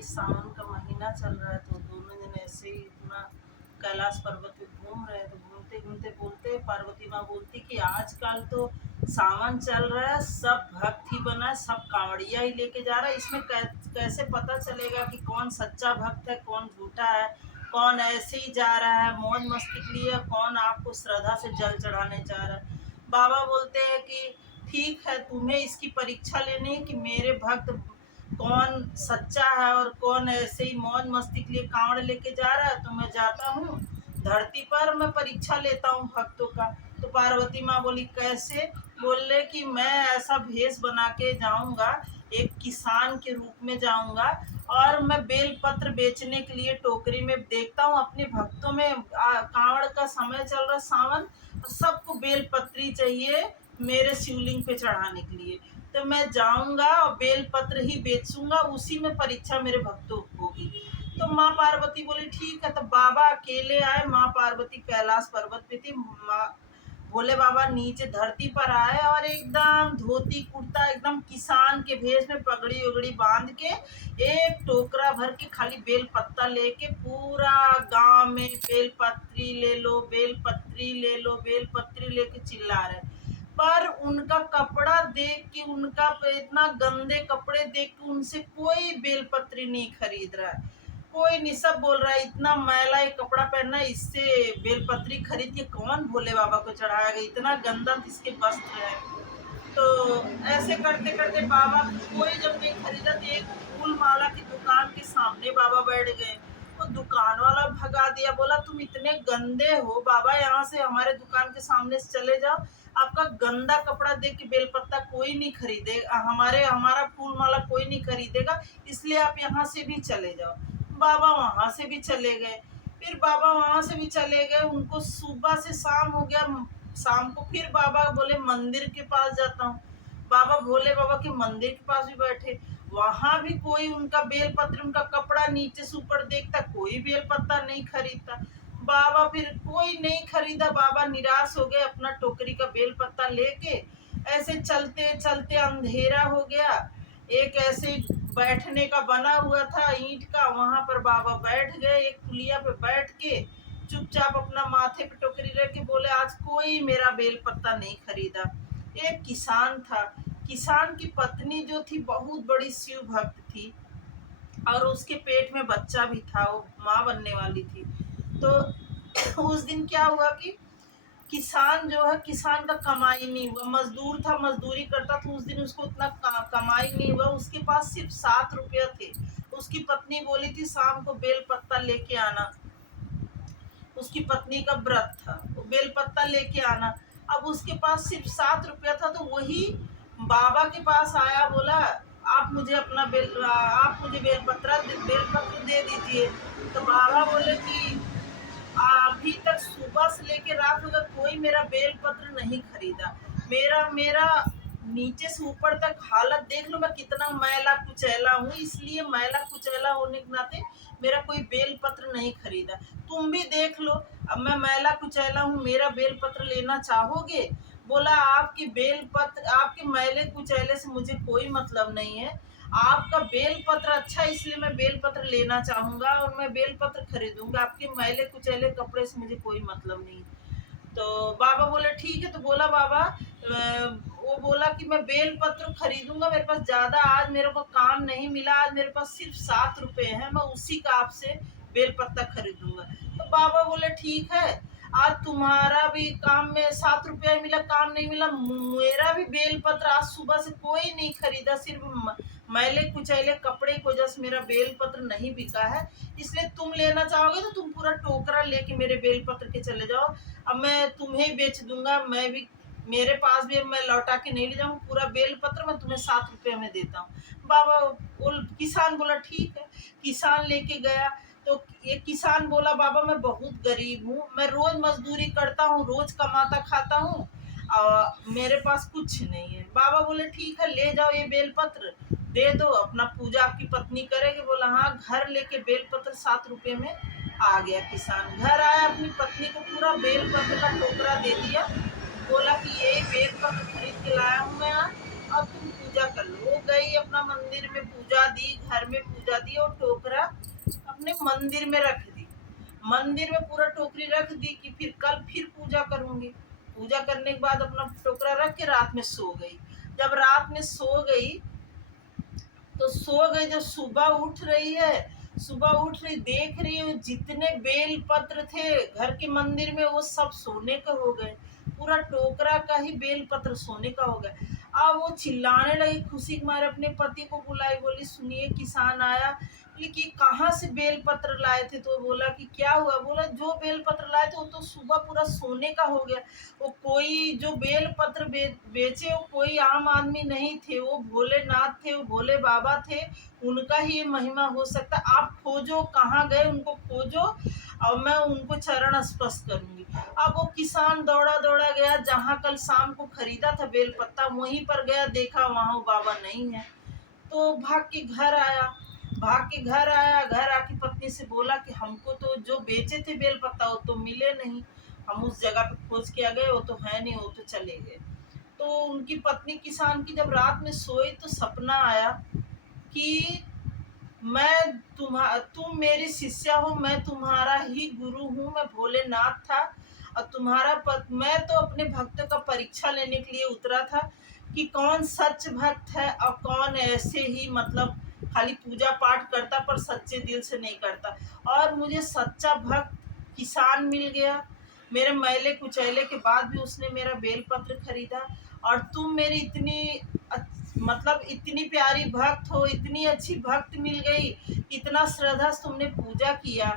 कि सावन का महीना चल रहा है तो दोनों दिन ऐसे ही अपना कैलाश पर्वत पे घूम रहे हैं। तो घूमते घूमते बोलते पार्वती माँ बोलती कि आजकल तो सावन चल रहा है, सब भक्त ही बना है, सब कांवड़िया ही लेके जा रहा है। इसमें कैसे पता चलेगा कि कौन सच्चा भक्त है कौन झूठा है, कौन ऐसे ही जा रहा है मौज मस्ती के लिए, कौन आपको श्रद्धा से जल चढ़ाने जा रहा है। बाबा बोलते हैं कि ठीक है, तुम्हें इसकी परीक्षा लेनी है कि मेरे भक्त कौन सच्चा है और कौन ऐसे ही मौज मस्ती के लिए कांवड़ लेके जा रहा है। तो मैं जाता हूँ धरती पर, मैं परीक्षा लेता हूँ भक्तों का। तो पार्वती माँ बोली कैसे? बोले कि मैं ऐसा भेष बना के जाऊंगा, एक किसान के रूप में जाऊंगा और मैं बेलपत्र बेचने के लिए टोकरी में देखता हूँ अपने भक्तों में कांवड़ का समय चल रहा सावन, सबको बेलपत्री चाहिए मेरे शिवलिंग पे चढ़ाने के लिए। तो मैं जाऊंगा और बेलपत्र ही बेचूंगा, उसी में परीक्षा मेरे भक्तों को होगी। तो माँ पार्वती बोली ठीक है। तो बाबा अकेले आए, माँ पार्वती कैलाश पर्वत पे थी, माँ भोले बाबा नीचे धरती पर आए और एकदम धोती कुर्ता एकदम किसान के भेष में पगड़ी उगड़ी बांध के एक टोकरा भर के खाली बेल पत्ता लेके पूरा गांव में बेलपत्री ले लो बेलपत्री ले लो बेलपत्री लेके चिल्ला रहे। पर उनका कपड़ा देख के, उनका इतना गंदे कपड़े देख के उनसे कोई बेलपत्री नहीं खरीद रहा है, कोई नहीं। सब बोल रहा है इतना मैला एक कपड़ा पहनना है, इससे बेलपत्री खरीद के कौन भोले बाबा को चढ़ाएगा, इतना गंदा इसके वस्त्र है। तो ऐसे करते करते बाबा कोई जब नहीं खरीदा तो एक फूल माला की दुकान के सामने बाबा बैठ गए। वो दुकान वाला भगा दिया, बोला तुम इतने गंदे हो बाबा, यहाँ से हमारे दुकान के सामने से चले जाओ, आपका गंदा कपड़ा देख के बेलपत्ता कोई नहीं खरीदेगा, हमारा फूल माला कोई नहीं खरीदेगा, इसलिए आप यहाँ से भी चले जाओ। बाबा वहां से भी चले गए। फिर बाबा वहां से भी चले गए, उनको सुबह से शाम हो गया। शाम को फिर बाबा बोले मंदिर के पास जाता हूँ। बाबा भोले बाबा के मंदिर के पास भी बैठे, वहां भी कोई उनका बेलपत्र, उनका कपड़ा नीचे से ऊपर देखता, कोई बेलपत्ता नहीं खरीदता। बाबा फिर कोई नहीं खरीदा, बाबा निराश हो गए, अपना टोकरी का बेलपत्ता लेके ऐसे चलते चलते अंधेरा हो गया। एक ऐसे बैठने का बना हुआ था ईंट का, वहां पर बाबा बैठ गए, एक पुलिया पे बैठ के चुपचाप अपना माथे पे टोकरी रख के बोले आज कोई मेरा बेल पत्ता नहीं खरीदा। एक किसान था, किसान की पत्नी जो थी बहुत बड़ी शिव भक्त थी और उसके पेट में बच्चा भी था, वो माँ बनने वाली थी। तो उस दिन क्या हुआ कि किसान जो है, किसान का कमाई नहीं हुआ, मजदूर था मजदूरी करता था, उस दिन उसको उतना कमाई नहीं हुआ, उसके पास सिर्फ 7 रुपया थे। उसकी पत्नी बोली थी शाम को बेल पत्ता लेके आना, उसकी पत्नी का व्रत था, वो बेलपत्ता लेके आना। अब उसके पास सिर्फ 7 रुपया था, तो वही बाबा के पास आया, बोला आप मुझे बेलपत्र दे दीजिए। तो बाबा बोले कि अभी तक सुबह से लेके रात तक कोई मेरा बेलपत्र नहीं खरीदा, मेरा मेरा नीचे से ऊपर तक हालत देख लो, मैं कितना मैला कुचैला हूँ, इसलिए मैला कुचैला होने के नाते मेरा कोई बेल पत्र नहीं खरीदा। तुम भी देख लो, अब मैं मैला कुचैला हूँ, मेरा बेल पत्र लेना चाहोगे? बोला आपकी बेल पत्र, आपके मैले कुचैले से मुझे कोई मतलब नहीं है, आपका बेल पत्र अच्छा है इसलिए मैं बेल पत्र लेना चाहूंगा और मैं बेल पत्र खरीदूंगा, आपके मैले कुचैले कपड़े से मुझे कोई मतलब नहीं। तो बाबा बोले ठीक है। तो बोला बाबा वो बोला कि मैं बेल पत्र खरीदूंगा, मेरे पास ज्यादा आज मेरे को काम नहीं मिला, आज मेरे पास सिर्फ 7 रुपए हैं, मैं उसी का आपसे बेल पत्ता खरीदूंगा। तो बाबा बोले ठीक है, आज तुम्हारा भी काम में 7 रुपया मिला, काम नहीं मिला, मेरा भी बेल पत्र आज सुबह से कोई नहीं खरीदा, सिर्फ मैले कुचैले कपड़े की वजह से मेरा बेल पत्र नहीं बिका है, इसलिए तुम लेना चाहोगे तो तुम पूरा टोकरा लेके मेरे बेल पत्र के चले जाओ, अब मैं तुम्हें बेच दूंगा, मैं भी मेरे पास भी मैं लौटा के नहीं ले जाऊँ, पूरा बेल पत्र मैं तुम्हें 7 रुपये में देता हूँ। बाबा किसान बोला ठीक है, किसान लेके गया। तो एक किसान बोला बाबा मैं बहुत गरीब हूँ, मैं रोज मजदूरी करता हूँ, रोज कमाता खाता हूँ और मेरे पास कुछ नहीं है। बाबा बोले ठीक है, ले जाओ ये बेलपत्र दे दो, अपना पूजा आपकी पत्नी करेगी। बोला हाँ। घर लेके बेलपत्र 7 रुपये में आ गया किसान, घर आया, अपनी पत्नी को पूरा बेलपत्र का टोकरा दे दिया, बोला कि ये बेलपत्र खरीद के लाया हूँ मैं आज, अब तुम पूजा कर लो। वो गई अपना मंदिर में पूजा दी, घर में पूजा दी और मंदिर में रख दी, मंदिर में पूरा टोकरी रख दी कि फिर कल फिर पूजा करूंगी। पूजा करने के बाद अपना टोकरा रख के रात में सो गई। जब रात में सो गई तो सो गई, जब सुबह उठ रही है, सुबह उठ रही देख रही है जितने बेल पत्र थे घर के मंदिर में वो सब सोने के हो गए, पूरा टोकरा का ही बेल पत्र सोने का हो गया। अब वो चिल्लाने लगी, खुशी के मारे अपने पति को बुलाई, बोली सुनिए किसान आया। बोली कि कहाँ से बेल पत्र लाए थे? तो बोला कि क्या हुआ? बोला जो बेल पत्र लाए थे वो तो सुबह पूरा सोने का हो गया। वो कोई जो बेल पत्र बेचे वो कोई आम आदमी नहीं थे, वो भोलेनाथ थे, वो भोले बाबा थे, उनका ही ये महिमा हो सकता। आप खोजो कहाँ गए, उनको खोजो और मैं उनको चरण स्पर्श करूंगी। अब वो किसान दौड़ा दौड़ा गया, जहाँ कल शाम को खरीदा था बेल पत्ता वहीं पर गया, देखा वहाँ वो बाबा नहीं है। तो भाग के घर आया, भाग के घर आया, घर आके पत्नी से बोला कि हमको तो जो बेचे थे बेल पत्ता वो तो मिले नहीं, हम उस जगह पे खोज के आ गए, वो तो है नहीं, वो तो चले गए। तो उनकी पत्नी किसान की जब रात में सोई तो सपना आया कि तुम मेरी शिष्या हो, मैं तुम्हारा ही गुरु हूँ, मैं भोलेनाथ था और मैं तो अपने भक्तों का परीक्षा लेने के लिए उतरा था कि कौन सच भक्त है और कौन ऐसे ही मतलब खाली पूजा पाठ करता पर सच्चे दिल से नहीं करता। और मुझे सच्चा भक्त किसान मिल गया, मेरे मैले कुचैले के बाद भी उसने मेरा बेलपत्र खरीदा। और तुम मेरी मतलब इतनी प्यारी भक्त हो, इतनी अच्छी भक्त मिल गई, इतना श्रद्धा से तुमने पूजा किया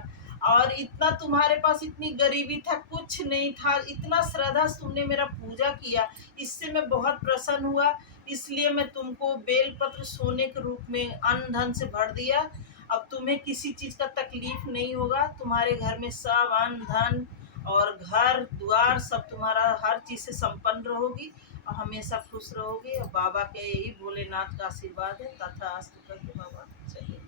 और इतना तुम्हारे पास इतनी गरीबी था, कुछ नहीं था, इतना श्रद्धा से तुमने मेरा पूजा किया, इससे मैं बहुत प्रसन्न हुआ, इसलिए मैं तुमको बेलपत्र सोने के रूप में अन्न धन से भर दिया। अब तुम्हें किसी चीज़ का तकलीफ नहीं होगा, तुम्हारे घर में सब अन्न धन और घर द्वार सब तुम्हारा हर चीज़ से संपन्न रहोगी और हमेशा खुश रहोगे। और बाबा के यही भोलेनाथ का आशीर्वाद है। तथास्तु करके बाबा चलिए।